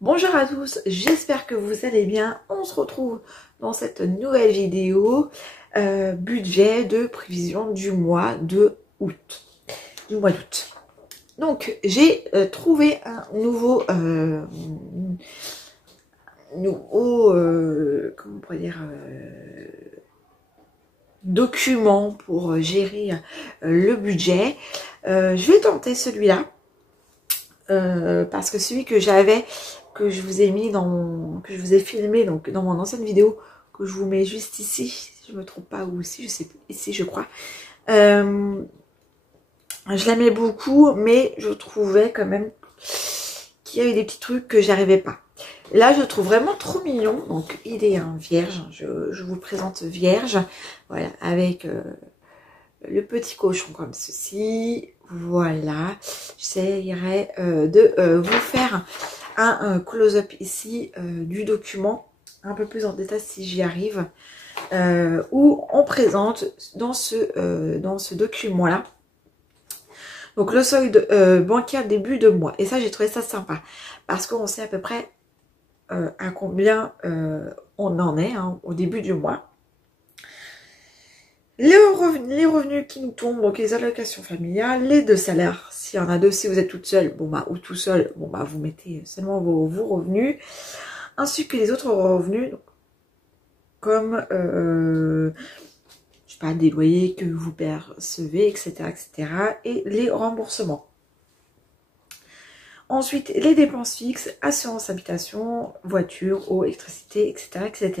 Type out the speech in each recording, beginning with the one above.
Bonjour à tous, j'espère que vous allez bien. On se retrouve dans cette nouvelle vidéo budget de prévision du mois d'août. Donc j'ai trouvé un nouveau comment on pourrait dire, document pour gérer le budget. Je vais tenter celui-là. Parce que celui que j'avais, que je vous ai mis que je vous ai filmé donc dans mon ancienne vidéo, que je vous mets juste ici, si je me trompe pas, ou ici, je sais plus, ici je crois. Je l'aimais beaucoup, mais je trouvais quand même qu'il y avait des petits trucs que j'arrivais pas. Là, je le trouve vraiment trop mignon. Donc, il est un vierge. Je vous présente vierge. Voilà, avec le petit cochon comme ceci. Voilà, j'essaierai de vous faire un close-up ici du document, un peu plus en détail si j'y arrive, où on présente dans ce document-là, donc le solde bancaire début de mois. Et ça, j'ai trouvé ça sympa, parce qu'on sait à peu près à combien on en est au début du mois. Les revenus qui nous tombent, donc les allocations familiales, les deux salaires, s'il y en a deux, si vous êtes toute seule, bon bah, ou tout seul, bon bah, vous mettez seulement vos revenus, ainsi que les autres revenus, donc, comme, je sais pas, des loyers que vous percevez, etc., etc., et les remboursements. Ensuite, les dépenses fixes, assurance habitation, voiture, eau, électricité, etc. etc.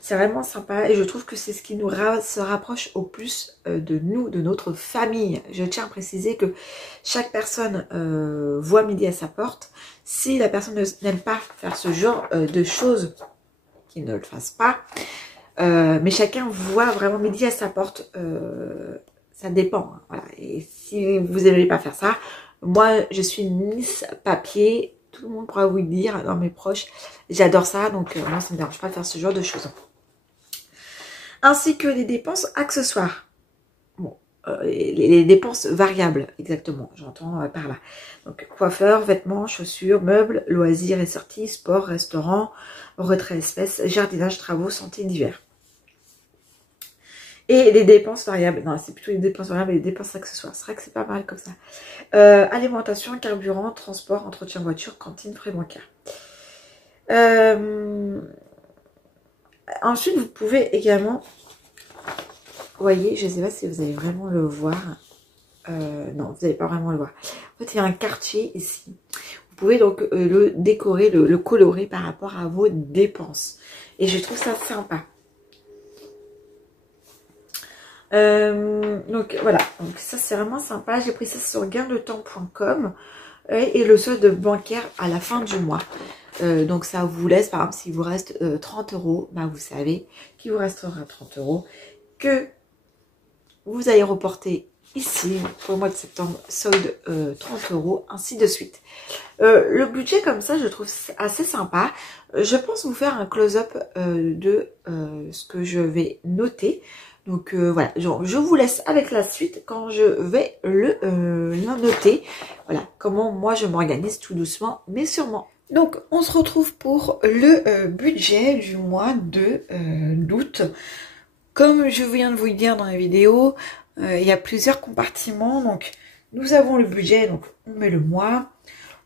C'est vraiment sympa et je trouve que c'est ce qui nous se rapproche au plus de nous, de notre famille. Je tiens à préciser que chaque personne voit midi à sa porte. Si la personne n'aime pas faire ce genre de choses, qu'il ne le fasse pas. Mais chacun voit vraiment midi à sa porte. Ça dépend. Hein, voilà. Et si vous n'aimez pas faire ça, moi, je suis une Miss Papier. Tout le monde pourra vous le dire dans mes proches. J'adore ça. Donc, moi, ça ne me dérange pas de faire ce genre de choses. Ainsi que les dépenses accessoires. Bon, les dépenses variables, exactement. J'entends par là. Donc, coiffeur, vêtements, chaussures, meubles, loisirs et sorties, sport, restaurant, retrait espèces, jardinage, travaux, santé, divers. Et les dépenses variables, non, c'est plutôt les dépenses variables et les dépenses accessoires. C'est vrai que c'est pas mal comme ça. Alimentation, carburant, transport, entretien voiture, cantine, frais bancaires. Ensuite, vous pouvez également, vous voyez, je ne sais pas si vous allez vraiment le voir. Non, vous n'allez pas vraiment le voir. En fait, il y a un quartier ici. Vous pouvez donc le décorer, le colorer par rapport à vos dépenses. Et je trouve ça sympa. Donc voilà, donc ça c'est vraiment sympa. J'ai pris ça sur gaindetemps.com et le solde bancaire à la fin du mois. Donc ça vous laisse, par exemple, s'il vous reste 30 €, bah vous savez qu'il vous restera 30 € que vous allez reporter ici pour le mois de septembre, solde 30 €, ainsi de suite. Le budget comme ça, je trouve assez sympa. Je pense vous faire un close-up de ce que je vais noter. Donc voilà, je vous laisse avec la suite quand je vais le noter. Voilà, comment moi je m'organise tout doucement, mais sûrement. Donc on se retrouve pour le budget du mois d'août. Comme je viens de vous le dire dans la vidéo, il y a plusieurs compartiments. Donc nous avons le budget, donc on met le mois.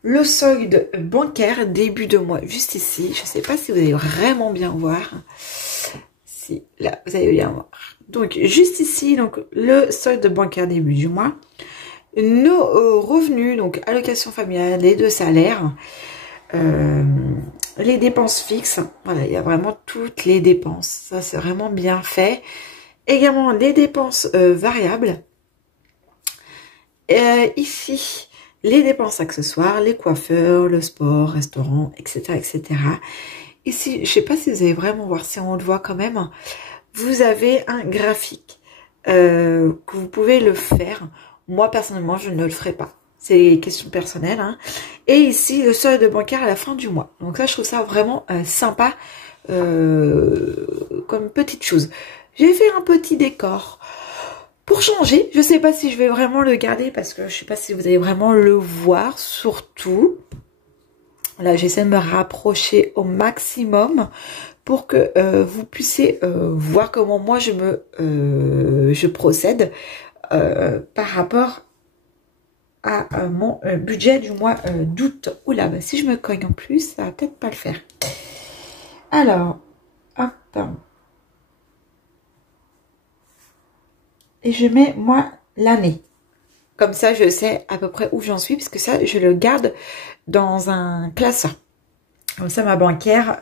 Le solde bancaire début de mois, juste ici. Je ne sais pas si vous allez vraiment bien voir. Si, là, vous allez bien voir. Donc, juste ici, donc le solde bancaire début du mois. Nos revenus, donc allocation familiale, les deux salaires. Les dépenses fixes. Voilà, il y a vraiment toutes les dépenses. Ça, c'est vraiment bien fait. Également, les dépenses variables. Ici, les dépenses accessoires, les coiffeurs, le sport, restaurant, etc., etc. Ici, je ne sais pas si vous allez vraiment voir, si on le voit quand même. Vous avez un graphique que vous pouvez le faire. Moi, personnellement, je ne le ferai pas. C'est question personnelle. Hein. Et ici, le solde bancaire à la fin du mois. Donc ça, je trouve ça vraiment sympa comme petite chose. J'ai fait un petit décor pour changer. Je ne sais pas si je vais vraiment le garder parce que je ne sais pas si vous allez vraiment le voir, surtout. Là, j'essaie de me rapprocher au maximum pour que vous puissiez voir comment moi je procède par rapport à mon budget du mois d'août. Oula, bah, si je me cogne en plus, ça va peut-être pas le faire. Alors, hop. Et je mets, moi, l'année. Comme ça, je sais à peu près où j'en suis, parce que ça, je le garde dans un classeur. Comme ça, ma bancaire,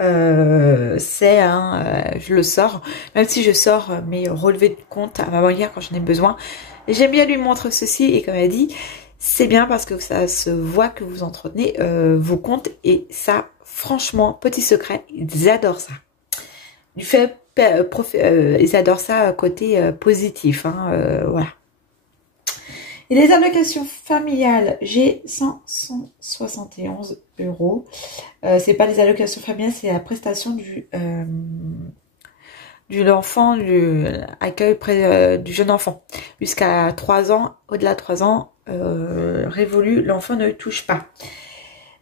c'est je le sors. Même si je sors mes relevés de compte à ma banquière quand j'en ai besoin. J'aime bien lui montrer ceci. Et comme elle dit, c'est bien parce que ça se voit que vous entretenez vos comptes. Et ça, franchement, petit secret, ils adorent ça. Du fait, ils adorent ça côté positif. Voilà. Et les allocations familiales, j'ai 171 €. C'est pas les allocations familiales, c'est la prestation de l'enfant, du accueil près du jeune enfant. Jusqu'à 3 ans, au-delà de 3 ans, révolu, l'enfant ne touche pas.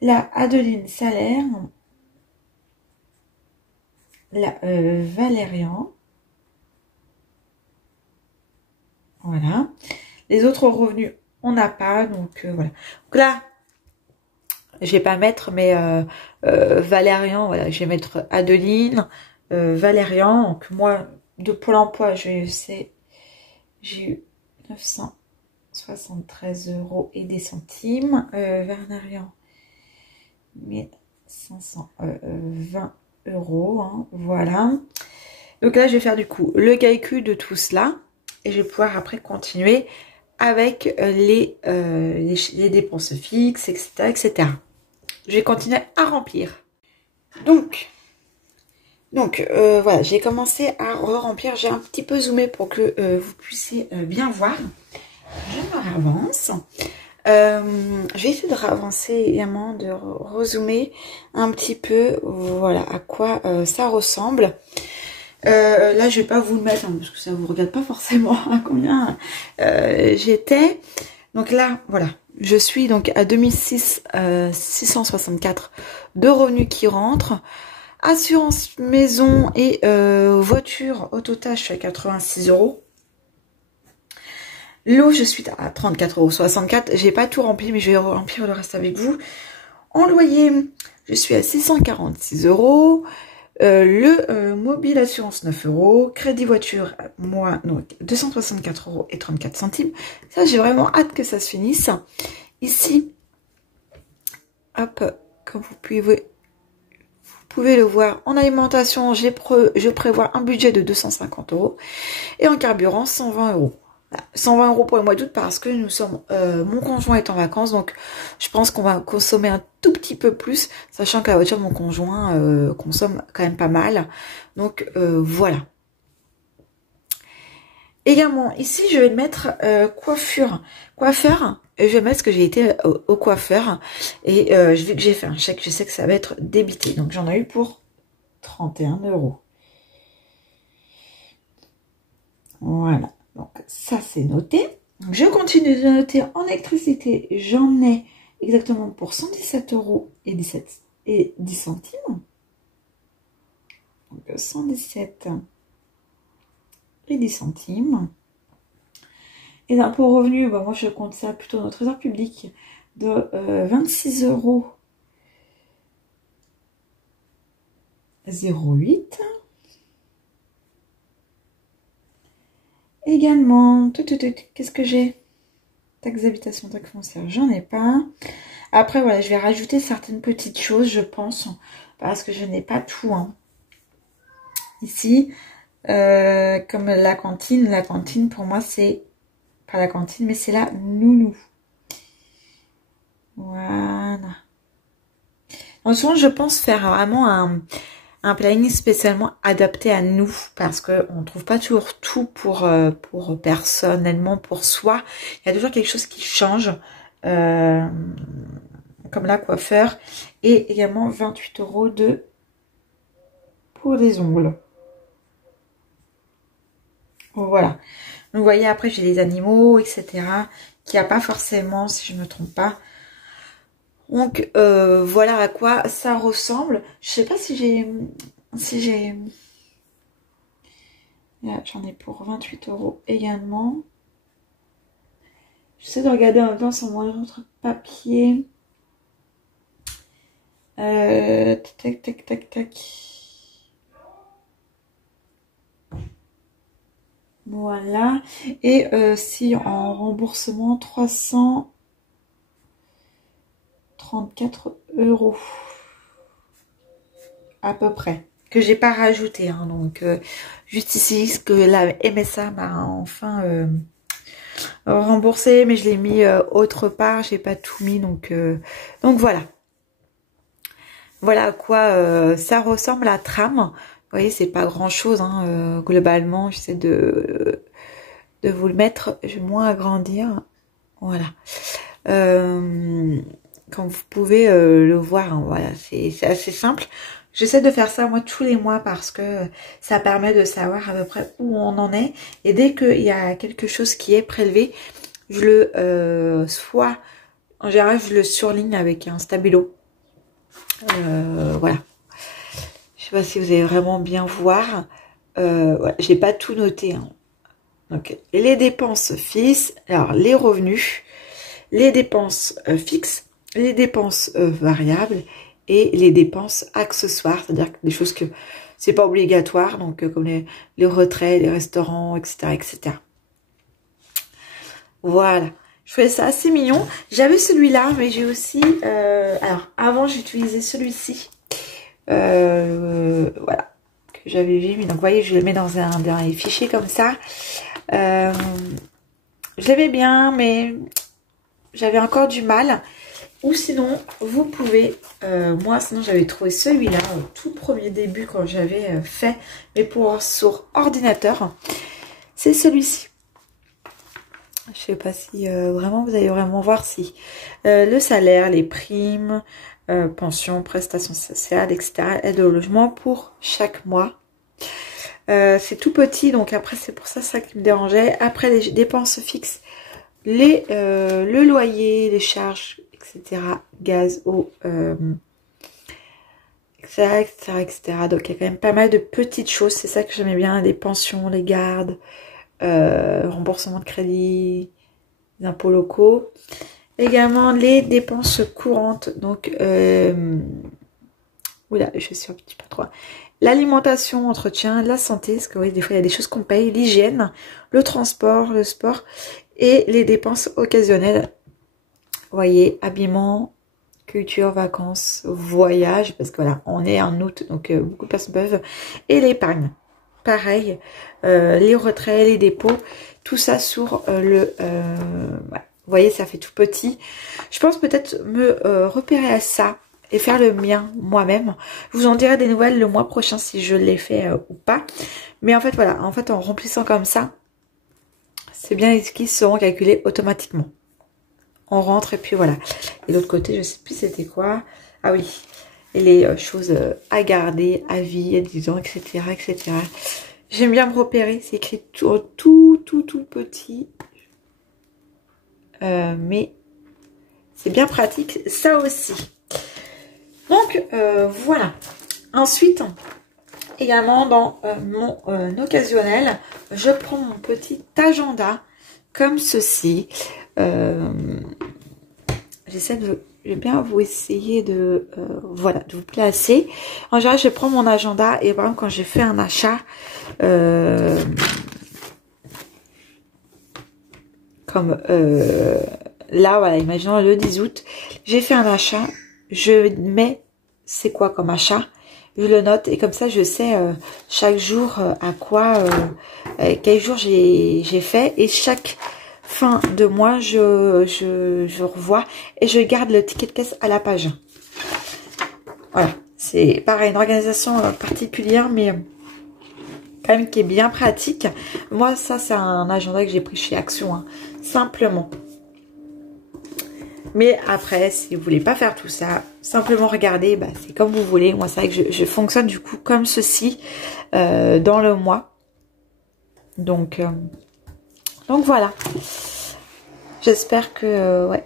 La Adeline salaire, la Valérian, voilà. Les autres revenus, on n'a pas, donc voilà. Donc là, je vais pas mettre, mais Valérian, voilà, je vais mettre Adeline, Valérian. Donc moi, de Pôle emploi, j'ai eu 973 € et des centimes. Valérian, 1520 €, hein, voilà. Donc là, je vais faire du coup le calcul de tout cela. Et je vais pouvoir après continuer avec les dépenses fixes, etc., etc. Je vais continuer à remplir. Donc voilà, j'ai commencé à re-remplir. J'ai un petit peu zoomé pour que vous puissiez bien voir. Je me ravance. Je vais essayer de ravancer également, de rezoomer un petit peu, voilà, à quoi ça ressemble. Là, je vais pas vous le mettre, parce que ça vous regarde pas forcément à combien j'étais. Donc là, voilà, je suis donc à 2664 de revenus qui rentrent. Assurance maison et voiture, au total, je suis à 86 €. L'eau, je suis à 34,64 €. J'ai pas tout rempli, mais je vais remplir le reste avec vous. En loyer, je suis à 646 €. Le mobile assurance 9 €, crédit voiture moi donc 264 € et 34 centimes. Ça, j'ai vraiment hâte que ça se finisse. Ici, hop, comme vous pouvez le voir, en alimentation, je prévois un budget de 250 € et en carburant 120 €. 120 € pour le mois d'août parce que nous sommes, mon conjoint est en vacances, donc je pense qu'on va consommer un tout petit peu plus, sachant que la voiture de mon conjoint consomme quand même pas mal. Donc voilà. Également, ici, je vais mettre coiffeur. Je vais mettre ce que j'ai été au coiffeur. Et vu que j'ai fait un chèque, je sais que ça va être débité. Donc j'en ai eu pour 31 €. Voilà. Donc ça c'est noté. Je continue de noter en électricité. J'en ai exactement pour 117 € et 10 centimes. Donc 117 et 10 centimes. Et l'impôt revenu, bah, moi je compte ça plutôt dans le trésor public de 26 €. Également, qu'est-ce que j'ai? Taxe d'habitation, taxe foncière, j'en ai pas. Après, voilà, je vais rajouter certaines petites choses, je pense, parce que je n'ai pas tout. Hein. Ici, comme la cantine, pour moi, c'est pas la cantine, mais c'est la nounou. Voilà. En souvent, je pense faire vraiment un planning spécialement adapté à nous parce qu'on ne trouve pas toujours tout pour personnellement, pour soi. Il y a toujours quelque chose qui change, comme la coiffeur, et également 28 € pour les ongles. Voilà. Donc, vous voyez, après, j'ai des animaux, etc., qui a pas forcément, si je ne me trompe pas, Donc voilà à quoi ça ressemble. Je sais pas si j'ai j'en ai pour 28 € également. J'essaie de regarder en même temps sur mon autre papier. Tac, tac, tac, tac. Voilà. Et si en remboursement 334 € à peu près. Que j'ai pas rajouté. Hein, donc juste ici, ce que la MSA m'a enfin remboursé. Mais je l'ai mis autre part. J'ai pas tout mis. Donc voilà. Voilà à quoi ça ressemble la trame. Vous voyez, c'est pas grand chose. Hein, globalement, j'essaie de vous le mettre. Je vais moins agrandir. Voilà. Comme vous pouvez le voir, hein, voilà, c'est assez simple. J'essaie de faire ça moi tous les mois parce que ça permet de savoir à peu près où on en est. Et dès qu'il y a quelque chose qui est prélevé, je le en général je le surligne avec un stabilo. Voilà. Je sais pas si vous allez vraiment bien voir. Voilà, j'ai pas tout noté. Hein. Donc les dépenses fixes, alors les revenus, les dépenses fixes, les dépenses variables et les dépenses accessoires, c'est-à-dire des choses que c'est pas obligatoire, donc comme les retraits, les restaurants, etc., etc. Voilà, je trouvais ça assez mignon. J'avais celui-là, mais j'ai aussi, alors avant j'utilisais celui-ci, voilà, que j'avais vu. Mais donc vous voyez, je le mets dans un fichier comme ça. Je l'aimais bien, mais j'avais encore du mal. Ou sinon, vous pouvez, moi sinon j'avais trouvé celui-là au tout premier début quand j'avais fait mes pour sur ordinateur. C'est celui-ci. Je sais pas si vraiment vous allez vraiment voir si le salaire, les primes, pensions, prestations sociales, etc. aide au logement pour chaque mois. C'est tout petit, donc après c'est pour ça qui me dérangeait. Après les dépenses fixes, le loyer, les charges, etc. Gaz, eau, etc., etc., etc. Donc il y a quand même pas mal de petites choses. C'est ça que j'aimais bien, les pensions, les gardes, remboursement de crédit, les impôts locaux. Également les dépenses courantes. Donc, oula, je suis un petit peu trop. L'alimentation, entretien, la santé, parce que oui, des fois il y a des choses qu'on paye, l'hygiène, le transport, le sport et les dépenses occasionnelles. Vous voyez, habillement, culture, vacances, voyage, parce que voilà, on est en août, donc beaucoup de personnes peuvent. Et l'épargne, pareil, les retraits, les dépôts, tout ça sur le... voilà. Vous voyez, ça fait tout petit. Je pense peut-être me repérer à ça et faire le mien moi-même. Je vous en dirai des nouvelles le mois prochain si je l'ai fait ou pas. Mais en fait, voilà, en fait, en remplissant comme ça, c'est bien les skis seront calculés automatiquement. On rentre et puis voilà. Et l'autre côté, je sais plus c'était quoi. Ah oui, et les choses à garder, à vie, disons, etc., etc. J'aime bien me repérer. C'est écrit tout petit. Mais c'est bien pratique, ça aussi. Donc, voilà. Ensuite, également dans mon occasionnel, je prends mon petit agenda comme ceci. J'essaie de bien vous essayer de voilà, de vous placer. En général, je prends mon agenda et par exemple quand j'ai fait un achat comme là, voilà, imaginons le 10 août, j'ai fait un achat, je mets c'est quoi comme achat, je le note et comme ça je sais chaque jour à quoi, quel jour j'ai fait et chaque fin de mois je revois et je garde le ticket de caisse à la page. Voilà, c'est pareil, une organisation particulière mais quand même qui est bien pratique. Moi ça c'est un agenda que j'ai pris chez Action, hein, simplement. Mais après, si vous voulez pas faire tout ça, simplement regarder, bah, c'est comme vous voulez. Moi, c'est vrai que je fonctionne du coup comme ceci dans le mois. Donc voilà. J'espère que ouais,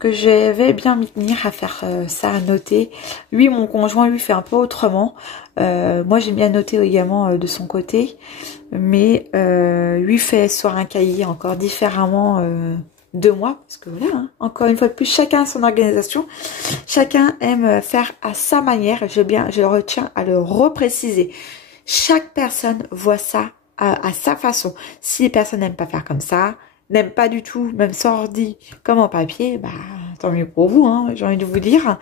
que je vais bien m'y tenir à faire ça, à noter. Lui, mon conjoint, lui fait un peu autrement. Moi, j'aime bien noter également de son côté. Mais lui fait sur un cahier encore différemment de moi. Parce que voilà, hein, encore une fois de plus, chacun a son organisation. Chacun aime faire à sa manière. Je retiens à le repréciser. Chaque personne voit ça à sa façon. Si les personnes n'aiment pas faire comme ça, n'aiment pas du tout, même sordi comme en papier, bah tant mieux pour vous, hein, j'ai envie de vous dire.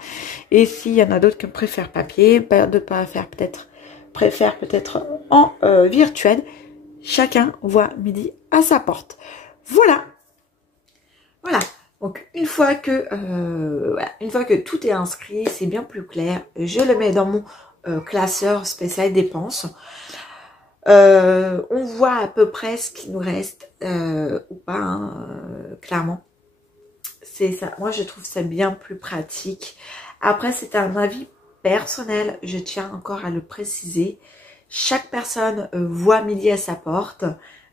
Et s'il y en a d'autres qui préfèrent papier, de pas faire préfèrent peut-être en virtuel, chacun voit midi à sa porte. Voilà. Voilà. Donc une fois que tout est inscrit, c'est bien plus clair. Je le mets dans mon classeur spécial dépenses. On voit à peu près ce qui nous reste ou pas, hein, clairement. C'est ça. Moi, je trouve ça bien plus pratique. Après, c'est un avis personnel. Je tiens encore à le préciser. Chaque personne voit midi à sa porte.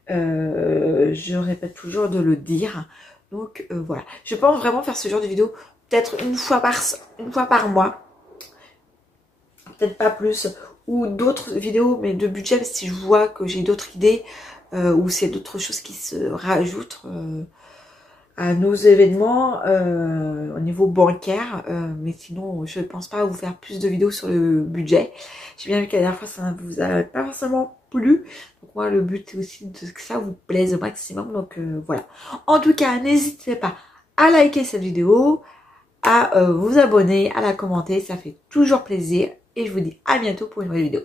Je répète toujours de le dire. Donc voilà. Je pense vraiment faire ce genre de vidéo peut-être une fois par mois. Peut-être pas plus. Ou d'autres vidéos, mais de budget, si je vois que j'ai d'autres idées ou c'est d'autres choses qui se rajoutent à nos événements au niveau bancaire. Mais sinon, je ne pense pas vous faire plus de vidéos sur le budget. J'ai bien vu que la dernière fois, ça ne vous a pas forcément plu. Donc moi, le but est aussi que ça vous plaise au maximum. Donc voilà. En tout cas, n'hésitez pas à liker cette vidéo, à vous abonner, à la commenter. Ça fait toujours plaisir. Et je vous dis à bientôt pour une nouvelle vidéo.